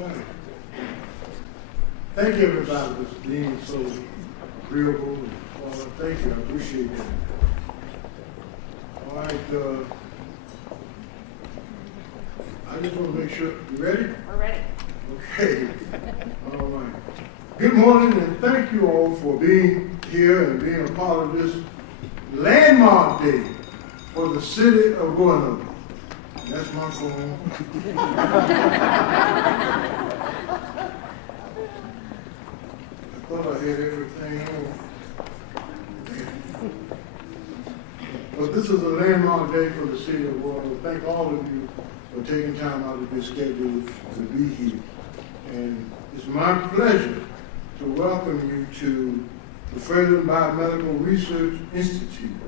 Right. Thank you, everybody, for being so agreeable. Thank you. I appreciate that. All right. I just want to make sure. You ready? We're ready. Okay. All right. Good morning, and thank you all for being here and being a part of this landmark day for the city of Roanoke. That's my phone. I thought I had everything on. But this is a landmark day for the city of Roanoke. Thank all of you for taking time out of your schedule to be here. And it's my pleasure to welcome you to the Fentanyl Biomedical Research Institute.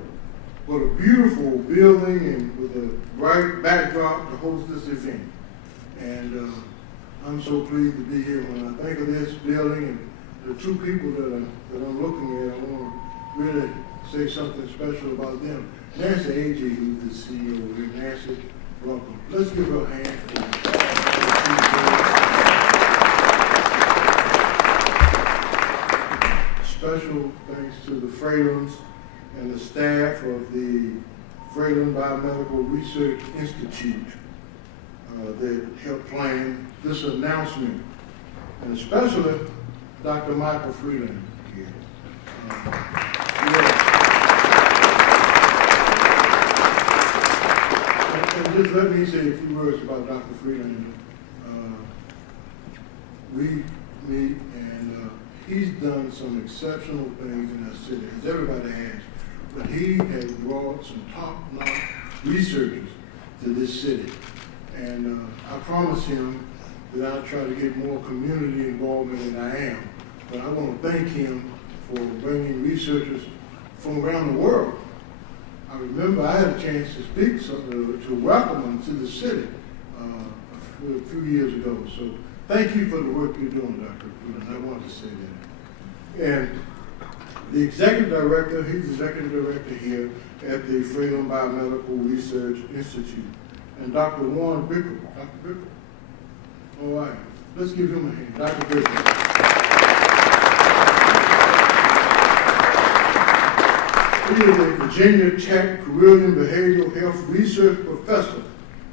What a beautiful building and with a bright backdrop to host this event. And I'm so pleased to be here. When I think of this building and the two people that I'm looking at, I want to really say something special about them. Nancy A.J., who's the CEO here. Nancy, welcome. Let's give her a hand. Special thanks to the Freylins and the staff of the Fentanyl Biomedical Research Institute that helped plan this announcement, and especially Dr. Michael Freeland here. And just let me say a few words about Dr. Freeland. We meet, and he's done some exceptional things in our city, as everybody has. But he has brought some top-notch researchers to this city. And I promise him that I'll try to get more community involvement than I am. But I want to thank him for bringing researchers from around the world. I remember I had a chance to speak to welcome them to the city a few years ago. So thank you for the work you're doing, Dr. Freeland. I want to say that. And the executive director, he's the executive director here at the Fentanyl Biomedical Research Institute. And Dr. Warren Bickle. Dr. Bickle? All right. Let's give him a hand. Dr. Bickle. He is a Virginia Tech Career Behavioral Health Research Professor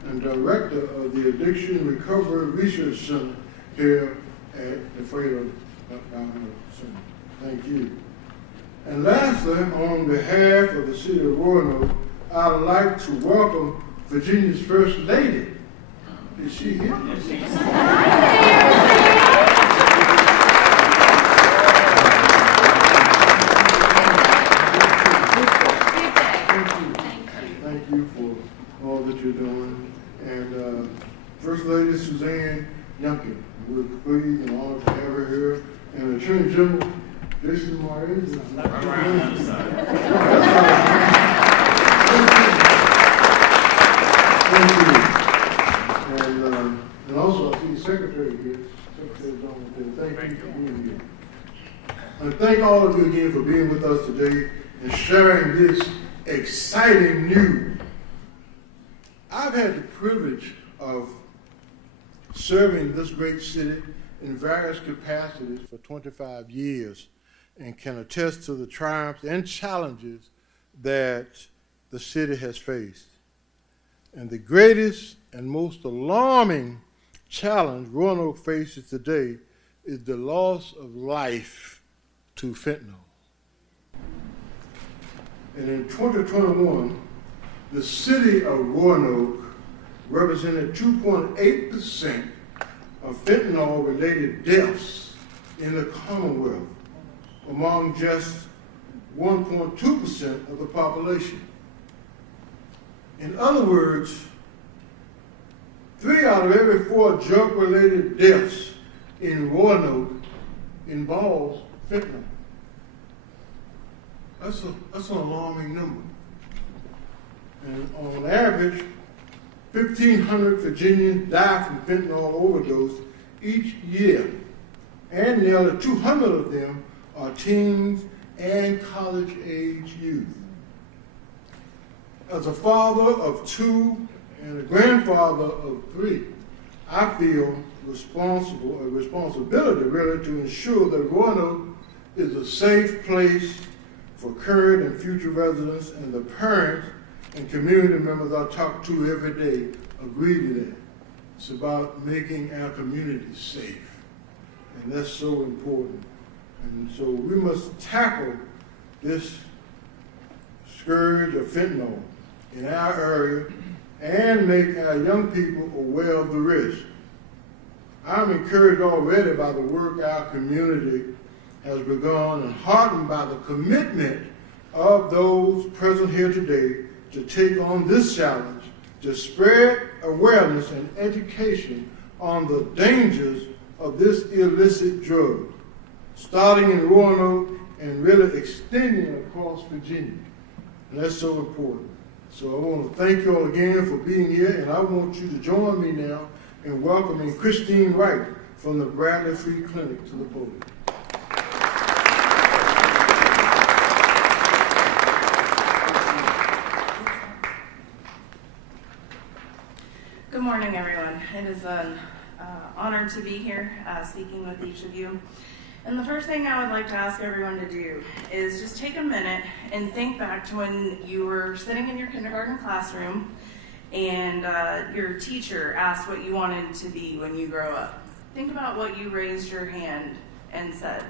and Director of the Addiction Recovery Research Center here at the Fentanyl Biomedical Center. Thank you. And lastly, on behalf of the city of Roanoke, I'd like to welcome Virginia's First Lady. Is she here? Yes, she is. Thank you for all that you're doing. And First Lady Suzanne Youngkin, we're pleased and honored to have her here. And Attorney General Miyares. Thank you. And also, I see the Secretary here. Secretary Johnson, thank you for being here. And thank all of you again for being with us today and sharing this exciting news. I've had the privilege of serving this great city in various capacities for 25 years and can attest to the triumphs and challenges that the city has faced. And the greatest and most alarming challenge Roanoke faces today is the loss of life to fentanyl. And in 2021, the city of Roanoke represented 2.8% of fentanyl-related deaths in the Commonwealth, among just 1.2% of the population. In other words, 3 out of every 4 drug-related deaths in Roanoke involves fentanyl. That's an alarming number. And on average, 1,500 Virginians die from fentanyl overdose each year, and nearly 200 of them are teens and college-age youth. As a father of 2 and a grandfather of 3, I feel responsibility really to ensure that Roanoke is a safe place for current and future residents, and the parents and community members I talk to every day agree to that. It's about making our community safe, and that's so important. And so we must tackle this scourge of fentanyl in our area and make our young people aware of the risk. I'm encouraged already by the work our community has begun and heartened by the commitment of those present here today to take on this challenge, to spread awareness and education on the dangers of this illicit drug, starting in Roanoke and really extending across Virginia. And that's so important. So I want to thank you all again for being here, and I want you to join me now in welcoming Christine Wright from the Bradley Free Clinic to the podium. Good morning, everyone. It is an honor to be here speaking with each of you. And the first thing I would like to ask everyone to do is just take a minute and think back to when you were sitting in your kindergarten classroom and your teacher asked what you wanted to be when you grow up. Think about what you raised your hand and said.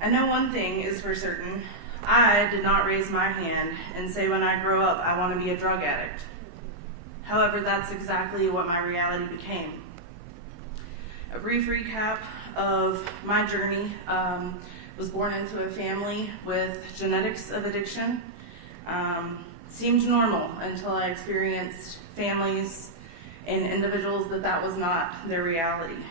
I know one thing is for certain. I did not raise my hand and say when I grow up I want to be a drug addict. However, that's exactly what my reality became. A brief recap of my journey. Was born into a family with genetics of addiction. Seemed normal until I experienced families and individuals that was not their reality.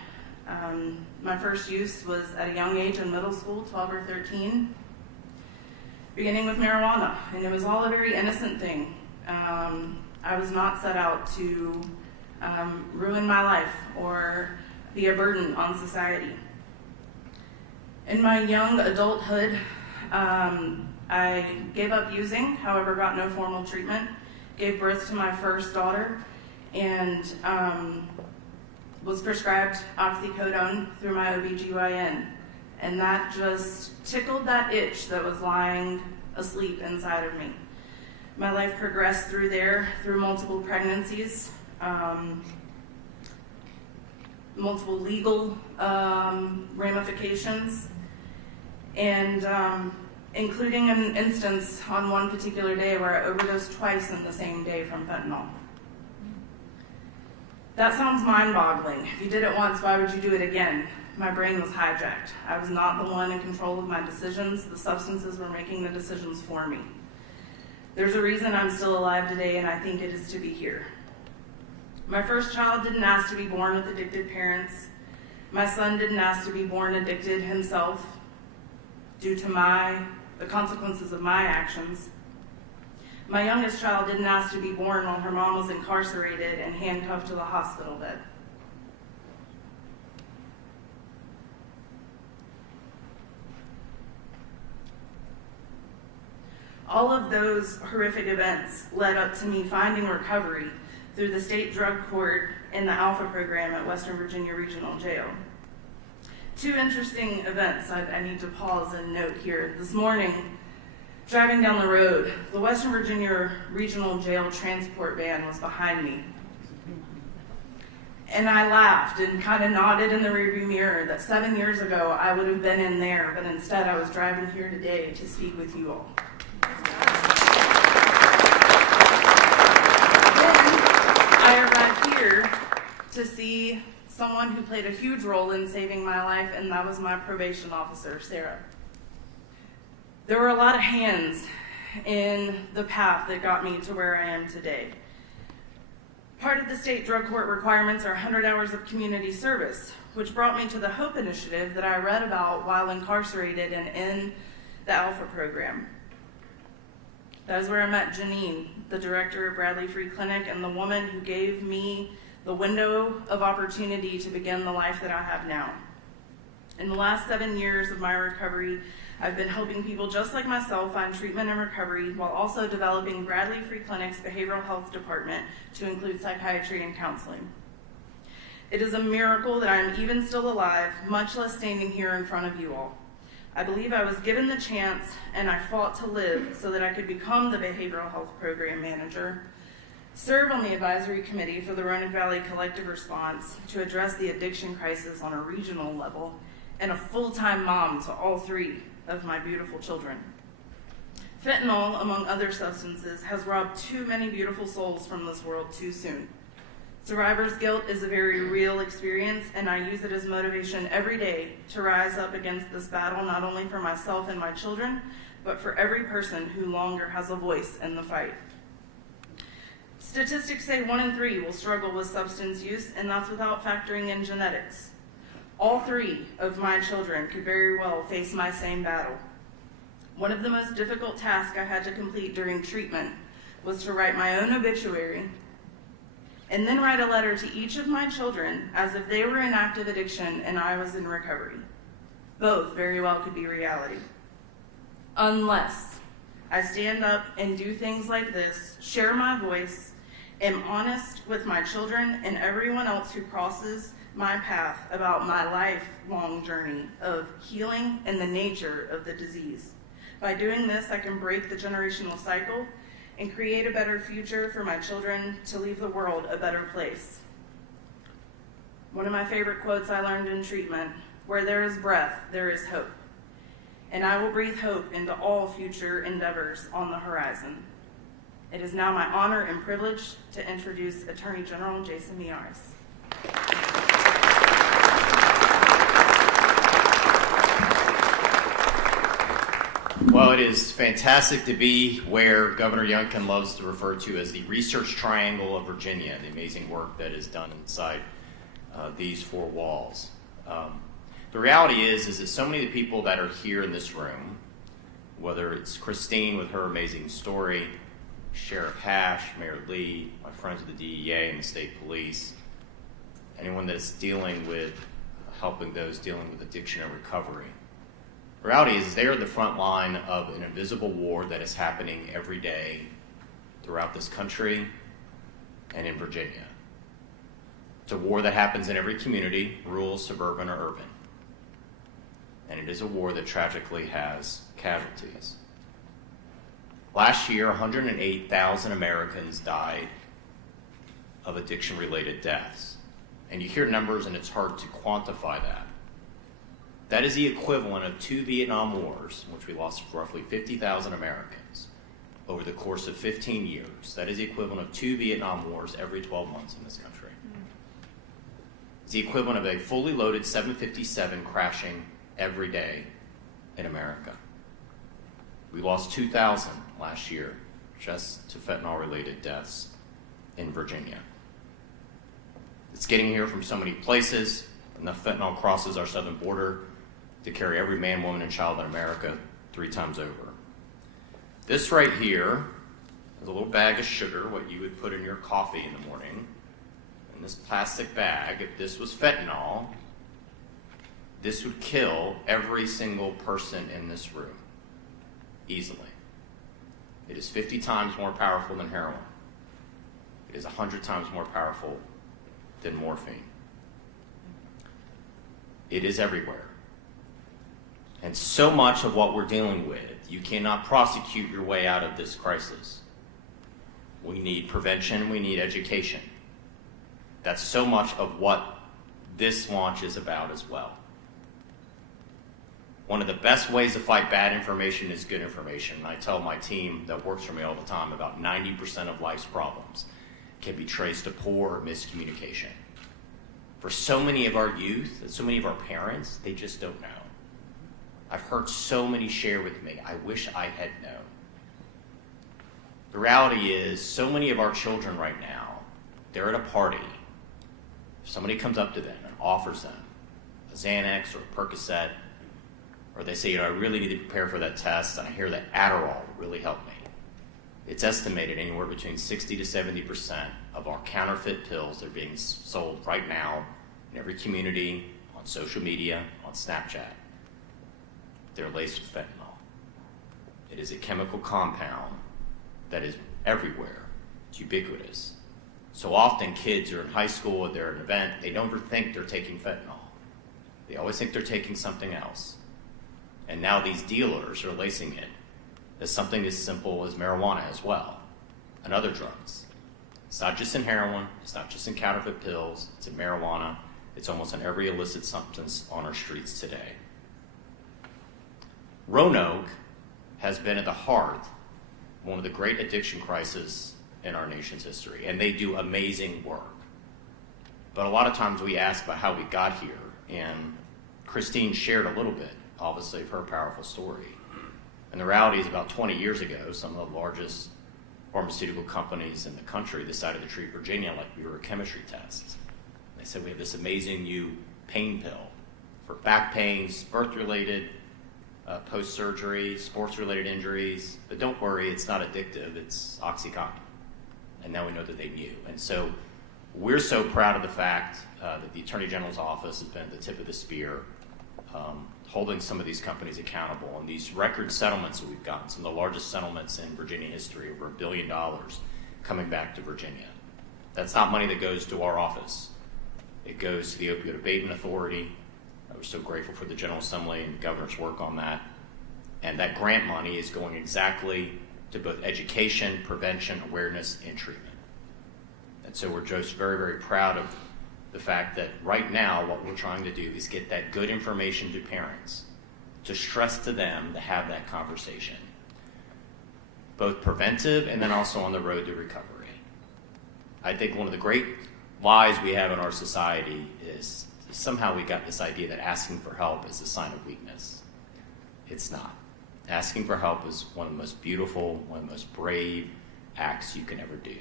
My first use was at a young age in middle school, 12 or 13, beginning with marijuana, and it was all a very innocent thing. I was not set out to ruin my life or be a burden on society. In my young adulthood, I gave up using, however got no formal treatment, gave birth to my first daughter, and was prescribed oxycodone through my OBGYN. And that just tickled that itch that was lying asleep inside of me. My life progressed through multiple pregnancies, multiple legal ramifications, and including an instance on one particular day where I overdosed twice in the same day from fentanyl. That sounds mind-boggling. If you did it once, why would you do it again? My brain was hijacked. I was not the one in control of my decisions. The substances were making the decisions for me. There's a reason I'm still alive today, and I think it is to be here. My first child didn't ask to be born with addicted parents. My son didn't ask to be born addicted himself due to the consequences of my actions. My youngest child didn't ask to be born while her mom was incarcerated and handcuffed to the hospital bed. All of those horrific events led up to me finding recovery through the state drug court and the Alpha program at Western Virginia Regional Jail. Two interesting events I need to pause and note here. This morning, driving down the road, the Western Virginia Regional Jail transport van was behind me. And I laughed and kind of nodded in the rearview mirror that 7 years ago I would have been in there, but instead I was driving here today to speak with you all. I arrived here to see someone who played a huge role in saving my life, and that was my probation officer, Sarah. There were a lot of hands in the path that got me to where I am today. Part of the state drug court requirements are 100 hours of community service, which brought me to the HOPE initiative that I read about while incarcerated and in the Alpha program. That is where I met Janine, the director of Bradley Free Clinic, and the woman who gave me the window of opportunity to begin the life that I have now. In the last 7 years of my recovery, I've been helping people just like myself find treatment and recovery while also developing Bradley Free Clinic's behavioral health department to include psychiatry and counseling. It is a miracle that I am even still alive, much less standing here in front of you all. I believe I was given the chance and I fought to live so that I could become the behavioral health program manager, serve on the advisory committee for the Roanoke Valley Collective Response to address the addiction crisis on a regional level, and a full-time mom to all three of my beautiful children. Fentanyl, among other substances, has robbed too many beautiful souls from this world too soon. Survivor's guilt is a very real experience, and I use it as motivation every day to rise up against this battle, not only for myself and my children, but for every person who longer has a voice in the fight. Statistics say 1 in 3 will struggle with substance use, and that's without factoring in genetics. All 3 of my children could very well face my same battle. One of the most difficult tasks I had to complete during treatment was to write my own obituary and then write a letter to each of my children as if they were in active addiction and I was in recovery. Both very well could be reality. Unless I stand up and do things like this, share my voice, am honest with my children and everyone else who crosses my path about my lifelong journey of healing and the nature of the disease. By doing this, I can break the generational cycle and create a better future for my children to leave the world a better place. One of my favorite quotes I learned in treatment, where there is breath, there is hope. And I will breathe hope into all future endeavors on the horizon. It is now my honor and privilege to introduce Attorney General Jason Miyares. Well, it is fantastic to be where Governor Youngkin loves to refer to as the Research Triangle of Virginia, the amazing work that is done inside these 4 walls. The reality is that so many of the people that are here in this room, whether it's Christine with her amazing story, Sheriff Hash, Mayor Lee, my friends with the DEA and the state police, anyone that's dealing with helping those dealing with addiction and recovery. The reality is they are the front line of an invisible war that is happening every day throughout this country and in Virginia. It's a war that happens in every community, rural, suburban, or urban. And it is a war that tragically has casualties. Last year, 108,000 Americans died of addiction-related deaths. And you hear numbers and it's hard to quantify that. That is the equivalent of 2 Vietnam Wars, in which we lost roughly 50,000 Americans over the course of 15 years. That is the equivalent of 2 Vietnam Wars every 12 months in this country. It's the equivalent of a fully loaded 757 crashing every day in America. We lost 2,000 last year just to fentanyl-related deaths in Virginia. It's getting here from so many places. Enough fentanyl crosses our southern border to carry every man, woman, and child in America 3 times over. This right here is a little bag of sugar, what you would put in your coffee in the morning. And this plastic bag, if this was fentanyl, this would kill every single person in this room, easily. It is 50 times more powerful than heroin. It is 100 times more powerful than morphine. It is everywhere. And so much of what we're dealing with, you cannot prosecute your way out of this crisis. We need prevention, we need education. That's so much of what this launch is about as well. One of the best ways to fight bad information is good information. I tell my team that works for me all the time, about 90% of life's problems can be traced to poor miscommunication. For so many of our youth, and so many of our parents, they just don't know. I've heard so many share with me, I wish I had known. The reality is, so many of our children right now, they're at a party. If somebody comes up to them and offers them a Xanax or a Percocet, or they say, I really need to prepare for that test, and I hear that Adderall will really help me. It's estimated anywhere between 60 to 70% of our counterfeit pills are being sold right now in every community, on social media, on Snapchat. they're laced with fentanyl. It is a chemical compound that is everywhere. It's ubiquitous. So often kids are in high school or they're at an event, they don't ever think they're taking fentanyl. They always think they're taking something else. And now these dealers are lacing it as something as simple as marijuana as well, and other drugs. It's not just in heroin, it's not just in counterfeit pills, it's in marijuana, it's almost in every illicit substance on our streets today. Roanoke has been at the heart of one of the great addiction crises in our nation's history, and they do amazing work. But a lot of times we ask about how we got here, and Christine shared a little bit, obviously, of her powerful story. And the reality is about 20 years ago, some of the largest pharmaceutical companies in the country decided to treat Virginia like we were a chemistry test. They said, we have this amazing new pain pill for back pains, birth-related, post-surgery, sports-related injuries. But don't worry, it's not addictive, it's OxyContin. And now we know that they knew. And so we're so proud of the fact that the Attorney General's office has been at the tip of the spear, holding some of these companies accountable. And these record settlements that we've gotten, some of the largest settlements in Virginia history, over $1 billion coming back to Virginia. That's not money that goes to our office. It goes to the Opioid Abatement Authority. We're so grateful for the General Assembly and the governor's work on that. And that grant money is going exactly to both education, prevention, awareness, and treatment. And so we're just very, very proud of the fact that right now what we're trying to do is get that good information to parents, to stress to them to have that conversation, both preventive and then also on the road to recovery. I think one of the great lies we have in our society is somehow we got this idea that asking for help is a sign of weakness. It's not. Asking for help is one of the most beautiful, one of the most brave acts you can ever do.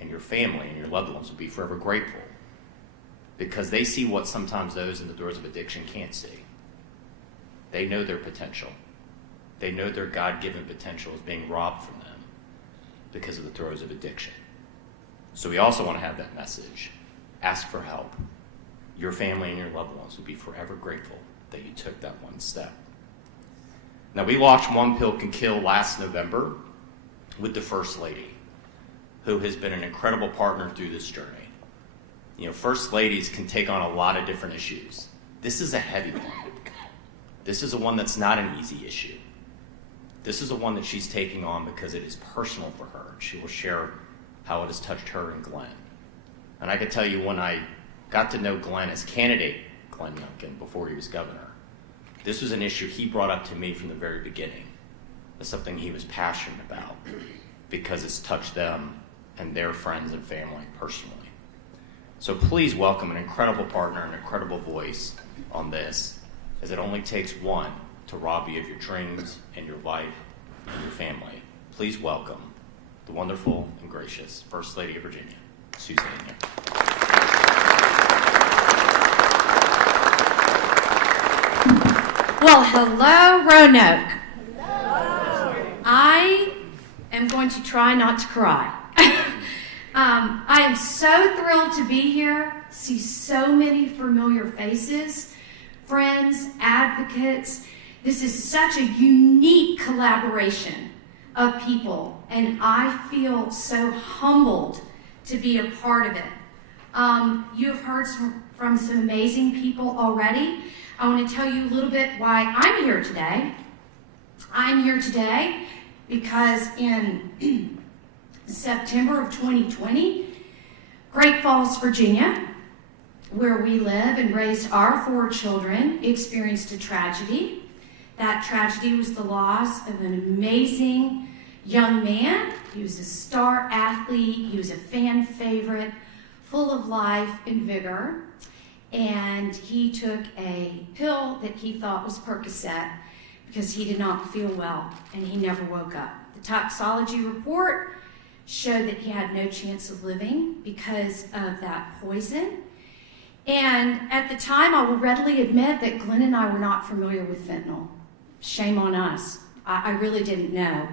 And your family and your loved ones will be forever grateful because they see what sometimes those in the doors of addiction can't see. They know their potential. They know their God-given potential is being robbed from them because of the throes of addiction. So we also want to have that message. Ask for help. Your family and your loved ones will be forever grateful that you took that one step. Now, we launched One Pill Can Kill last November with the First Lady, who has been an incredible partner through this journey. You know, First Ladies can take on a lot of different issues. This is a heavy one. This is a one that's not an easy issue. This is a one that she's taking on because it is personal for her. She will share how it has touched her and Glenn. And I can tell you, when I got to know Glenn as candidate Glenn Youngkin before he was governor, this was an issue he brought up to me from the very beginning as something he was passionate about because it's touched them and their friends and family personally. So please welcome an incredible partner, an incredible voice on this, as it only takes one to rob you of your dreams and your life and your family. Please welcome the wonderful and gracious First Lady of Virginia, Suzanne S. Well, hello, Roanoke. Hello. I am going to try not to cry. I am so thrilled to be here, see so many familiar faces, friends, advocates. This is such a unique collaboration of people, and I feel so humbled to be a part of it. You've heard from some amazing people already. I want to tell you a little bit why I'm here today. I'm here today because in September of 2020, Great Falls, Virginia, where we live and raised our 4 children, experienced a tragedy. That tragedy was the loss of an amazing young man. He was a star athlete. He was a fan favorite, full of life and vigor. And he took a pill that he thought was Percocet because he did not feel well and he never woke up. The toxicology report showed that he had no chance of living because of that poison. And at the time, I will readily admit that Glenn and I were not familiar with fentanyl. Shame on us. I really didn't know.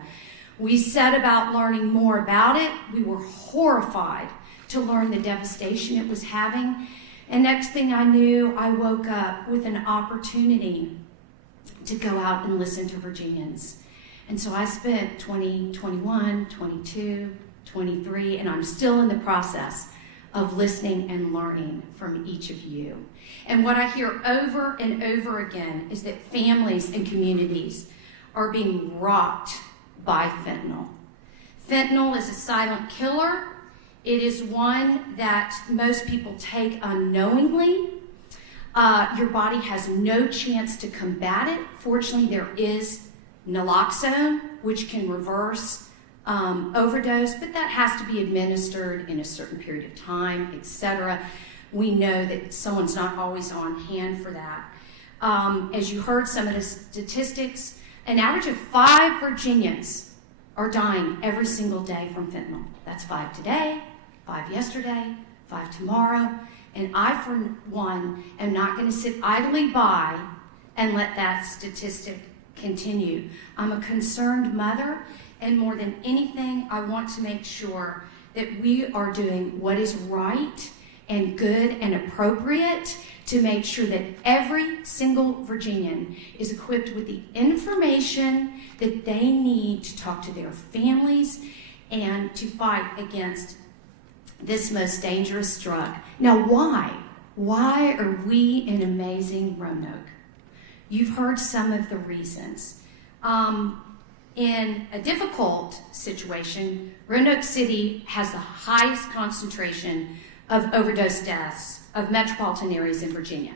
We set about learning more about it. We were horrified to learn the devastation it was having. And next thing I knew, I woke up with an opportunity to go out and listen to Virginians. And so I spent 2021, 22, 23, and I'm still in the process of listening and learning from each of you. And what I hear over and over again is that families and communities are being rocked by fentanyl. Fentanyl is a silent killer. It is one that most people take unknowingly. Your body has no chance to combat it. Fortunately, there is naloxone, which can reverse overdose, but that has to be administered in a certain period of time, etc. We know that someone's not always on hand for that. As you heard some of the statistics, an average of 5 Virginians are dying every single day from fentanyl. That's 5 today, 5 yesterday, 5 tomorrow. And I, for one, am not going to sit idly by and let that statistic continue. I'm a concerned mother, and more than anything, I want to make sure that we are doing what is right and good and appropriate to make sure that every single Virginian is equipped with the information that they need to talk to their families and to fight against this most dangerous drug. Now, why? Why are we in amazing Roanoke? You've heard some of the reasons. In a difficult situation, Roanoke City has the highest concentration of overdose deaths of metropolitan areas in Virginia.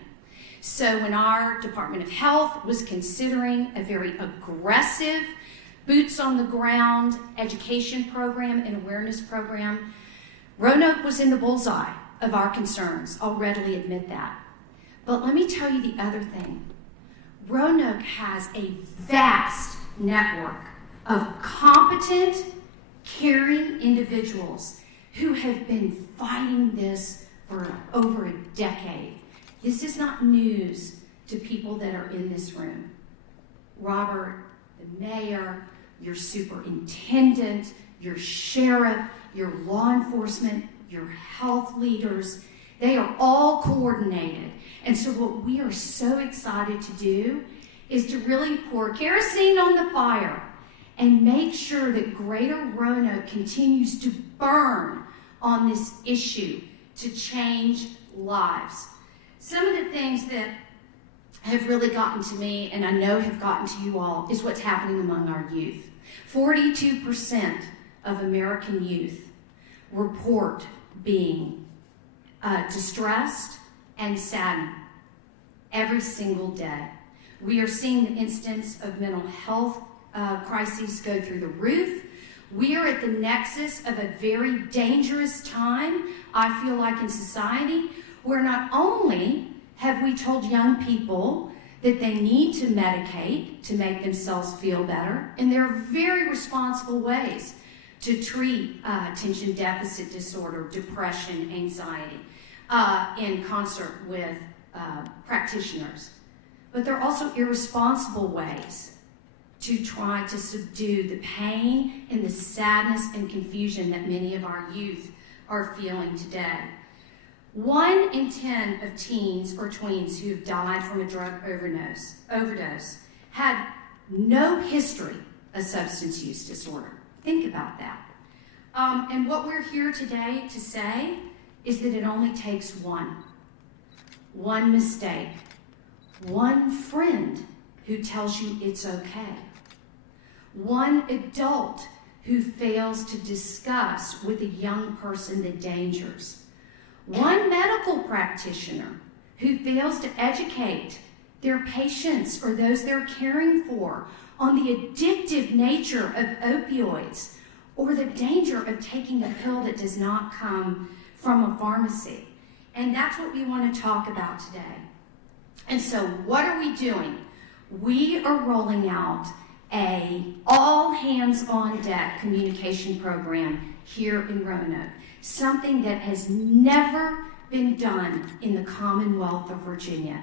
So when our Department of Health was considering a very aggressive boots on the ground education program and awareness program, Roanoke was in the bullseye of our concerns. I'll readily admit that. But let me tell you the other thing. Roanoke has a vast network of competent, caring individuals who have been fighting this for over a decade. This is not news to people that are in this room. Robert, the mayor, your superintendent, your sheriff, your law enforcement, your health leaders, they are all coordinated. And so what we are so excited to do is to really pour kerosene on the fire and make sure that Greater Roanoke continues to burn on this issue to change lives. Some of the things that have really gotten to me, and I know have gotten to you all, is what's happening among our youth. 42% of American youth report being distressed and saddened every single day. We are seeing the instance of mental health crises go through the roof. We are at the nexus of a very dangerous time, I feel like, in society, where not only have we told young people that they need to medicate to make themselves feel better, and there are very responsible ways to treat attention deficit disorder, depression, anxiety, in concert with practitioners. But there are also irresponsible ways to try to subdue the pain and the sadness and confusion that many of our youth are feeling today. 1 in 10 of teens or tweens who have died from a drug overdose had no history of substance use disorder. Think about that. And what we're here today to say is that it only takes one mistake, one friend who tells you it's okay, one adult who fails to discuss with a young person the dangers, one medical practitioner who fails to educate their patients or those they're caring for on the addictive nature of opioids or the danger of taking a pill that does not come from a pharmacy. And that's what we want to talk about today. And so what are we doing? We are rolling out a all-hands-on-deck communication program here in Roanoke, something that has never been done in the Commonwealth of Virginia.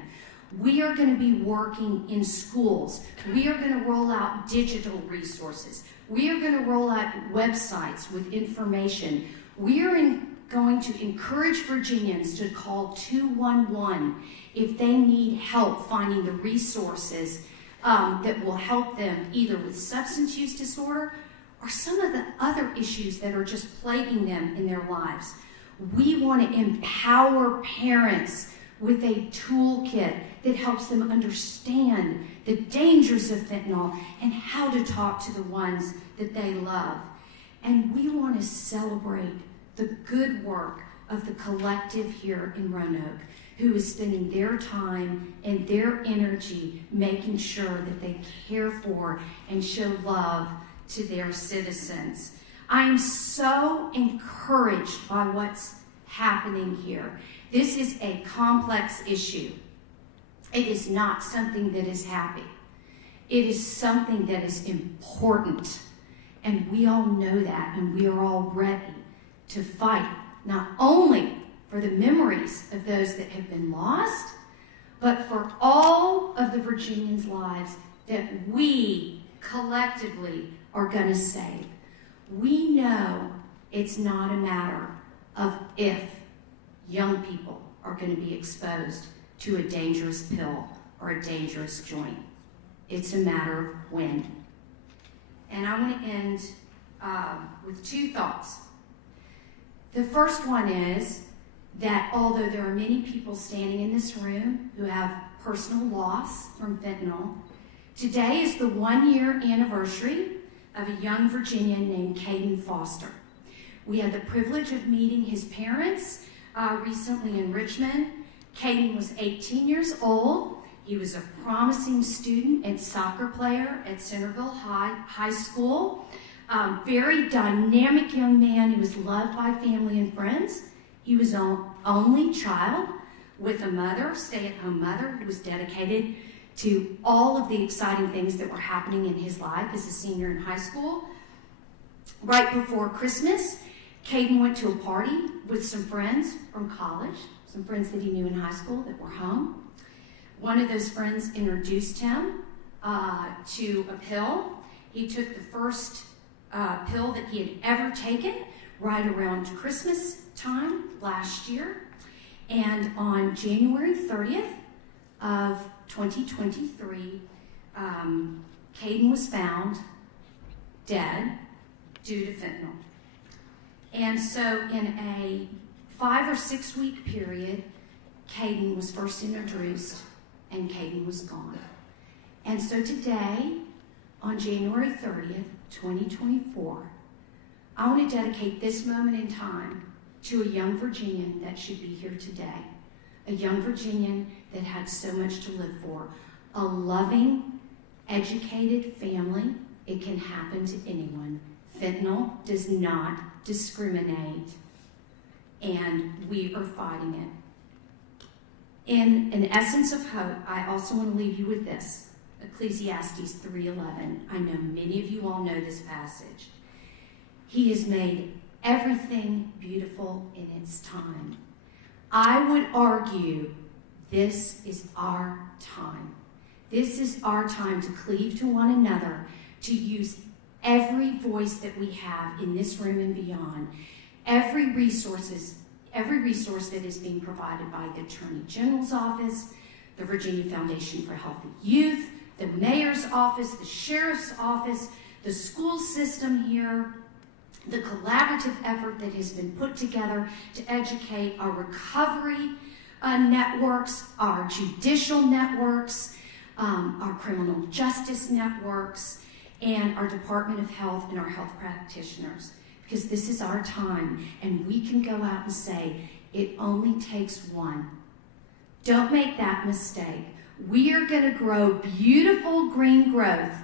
We are going to be working in schools. We are going to roll out digital resources. We are going to roll out websites with information. We are going to encourage Virginians to call 211 if they need help finding the resources that will help them either with substance use disorder or some of the other issues that are just plaguing them in their lives. We want to empower parents with a toolkit that helps them understand the dangers of fentanyl and how to talk to the ones that they love. And we want to celebrate the good work of the collective here in Roanoke, who is spending their time and their energy making sure that they care for and show love to their citizens. I am so encouraged by what's happening here. This is a complex issue. It is not something that is happy. It is something that is important. And we all know that, and we are all ready to fight, not only for the memories of those that have been lost, but for all of the Virginians' lives that we collectively are going to save. We know it's not a matter of if young people are going to be exposed to a dangerous pill or a dangerous joint. It's a matter of when. And I want to end with two thoughts. The first one is that although there are many people standing in this room who have personal loss from fentanyl, today is the 1-year anniversary of a young Virginian named Caden Foster. We had the privilege of meeting his parents recently in Richmond. Caden was 18 years old. He was a promising student and soccer player at Centerville High School. Very dynamic young man. He was loved by family and friends. He was an only child with a mother, stay-at-home mother, who was dedicated to all of the exciting things that were happening in his life as a senior in high school. Right before Christmas, Caden went to a party with some friends from college, some friends that he knew in high school that were home. One of those friends introduced him to a pill. He took the first pill that he had ever taken right around Christmas time last year. And on January 30th of 2023, Caden was found dead due to fentanyl. And so in a 5 or 6 week period, Caden was first introduced and Caden was gone. And so today, on January 30th, 2024, I want to dedicate this moment in time to a young Virginian that should be here today. A young Virginian that had so much to live for. A loving, educated family. It can happen to anyone. Fentanyl does not discriminate, and we are fighting it. In an essence of hope, I also want to leave you with this. Ecclesiastes 3:11. I know many of you all know this passage. He has made everything beautiful in its time. I would argue this is our time. This is our time to cleave to one another, to use every voice that we have in this room and beyond, every resource that is being provided by the Attorney General's office, the Virginia Foundation for Healthy Youth, the Mayor's office, the Sheriff's office, the school system here, the collaborative effort that has been put together to educate our recovery networks, our judicial networks, our criminal justice networks, and our Department of Health and our health practitioners. Because this is our time, and we can go out and say, it only takes one. Don't make that mistake. We are going to grow beautiful green growth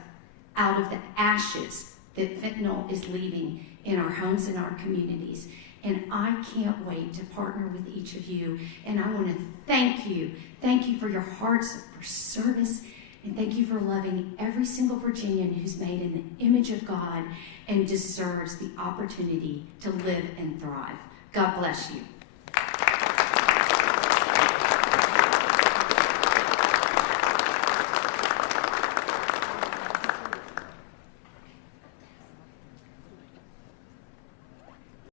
out of the ashes that fentanyl is leaving in our homes and our communities. And I can't wait to partner with each of you. And I want to thank you. Thank you for your hearts for service. And thank you for loving every single Virginian who's made in the image of God and deserves the opportunity to live and thrive. God bless you.